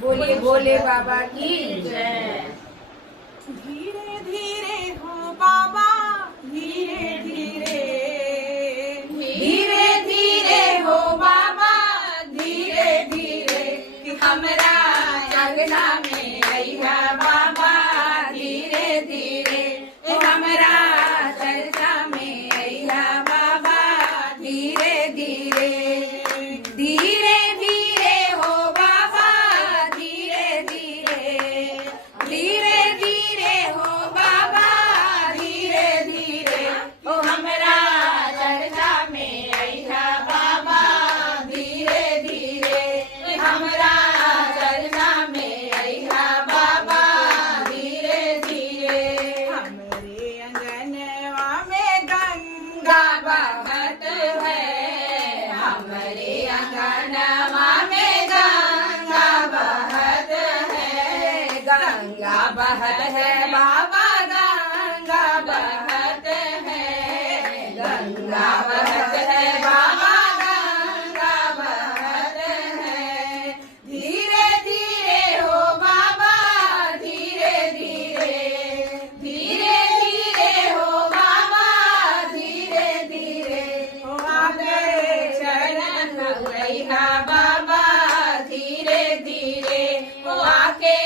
बोलिए भोले बाबा की जय। धीरे धीरे हो बाबा, धीरे धीरे, धीरे धीरे हो बाबा, धीरे धीरे हमरा चरना में अइहा बाबा, धीरे धीरे हमरा चरना में अइहा बाबा, धीरे धीरे। धीरे धीरे हो बाबा, धीरे धीरे, धीरे धीरे हो बाबा, धीरे धीरे ओ हमरा चरना में अइहा बाबा, धीरे धीरे हमरा चरना में अइहा बाबा, धीरे धीरे। हमरे अंगनवा में गंगा बहत है, हमरे अंगनवा में गंगा बहत है, गंगा बहत है बाबा, गंगा बहत है, गंगा बहत है बाबा, गंगा बहत है। धीरे धीरे हो बाबा, धीरे धीरे, धीरे धीरे हो बाबा, धीरे धीरे हो आगे चरण धुलैहा बाबा, धीरे धीरे ओ आके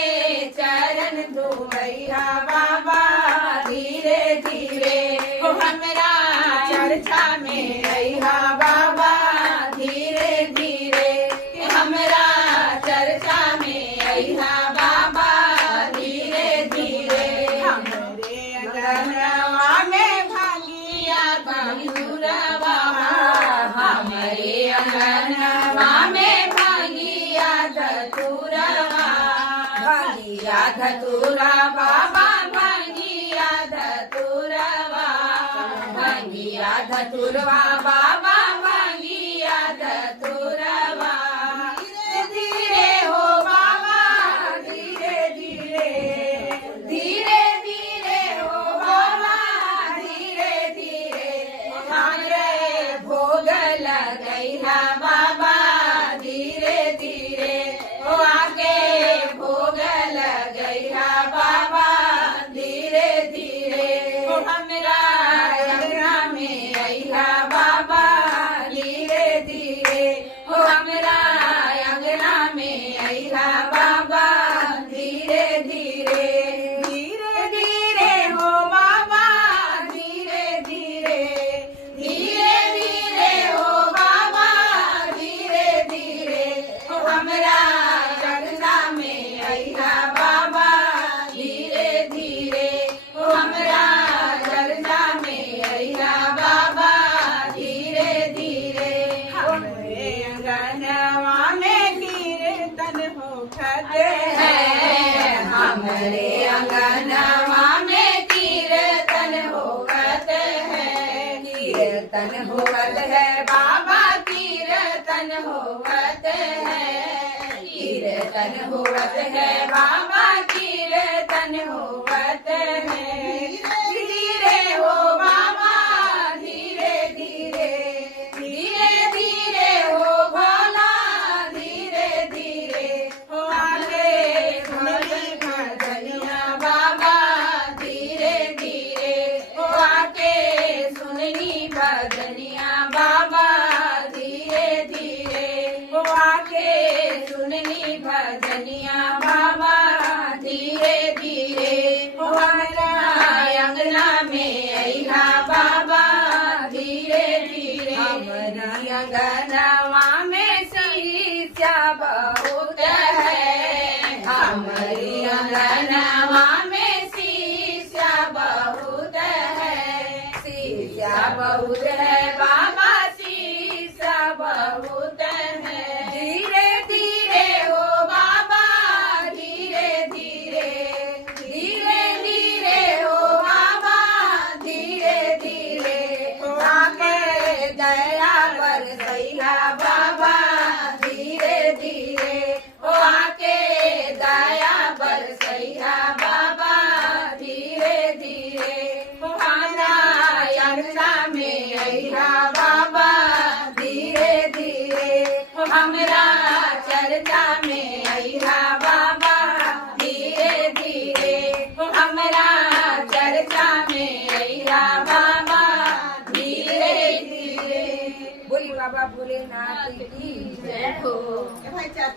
चरण धुलैहा बाबा, धीरे धीरे ओ हमरा चर्चा में अइहा बाबा, धीरे धीरे हमरा चर्चा में अइहा बाबा, धीरे धीरे। हमरे अंगनवा में भागिया धतूरवा, हमरे अंगनवा में भागिया धतूरवा, भागिया धतूरा बाबा, भागिया धतूरवा, भागिया धतूरवा बाबा, भागिया धतूरवा। धीरे धीरे हो बाबा, धीरे धीरे, धीरे धीरे हो बाबा, धीरे धीरे हमरे भोग लगैहा बाबा, धीरे धीरे ओ आके भोग लगैहा बाबा, धीरे धीरे ओ हमरा अंगना में अइहा बाबा, धीरे धीरे ओ हमरा अंगना में अइहा बाबा, धीरे धीरे। धीरे धीरे हो बाबा, धीरे धीरे, धीरे धीरे हो बाबा, धीरे धीरे ओ हमरा चरना में अइहा बाबा, धीरे धीरे ओ हमरा चरना में अइहा बाबा, धीरे धीरे। हमरे अंगनवा में कीर्तन होखत है, हमरे अंगनवा में कीर्तन होवत है, कीर्तन होवत है बाबा, कीर्तन होवत है, कीर्तन होवत है बाबा, कीर्तन होवत है। धीरे हो बाबा, धीरे धीरे, धीरे धीरे हो भोला, धीरे धीरे हो आगे सुनली भजनिया बाबा, धीरे धीरे हो आके सुनली भजनिया बाबा, धीरे धीरे हो आके सुनली भजनिया बाबा, धीरे धीरे हो हमरा अंगना में अइहा बाबा, धीरे धीरे। हमरा अंगनवा में शीशा बहुत है, हमारी अंगनवा में शीशा बहुत है, शीशा बहुत है बाबा, शीशा बहुत है। धीरे धीरे हो बाबा, अइहा बाबा धीरे धीरे हमरा चर्चा में अइहा बाबा धीरे धीरे। बोली बाबा भोलेनाथ की जय हो। भाई चाचा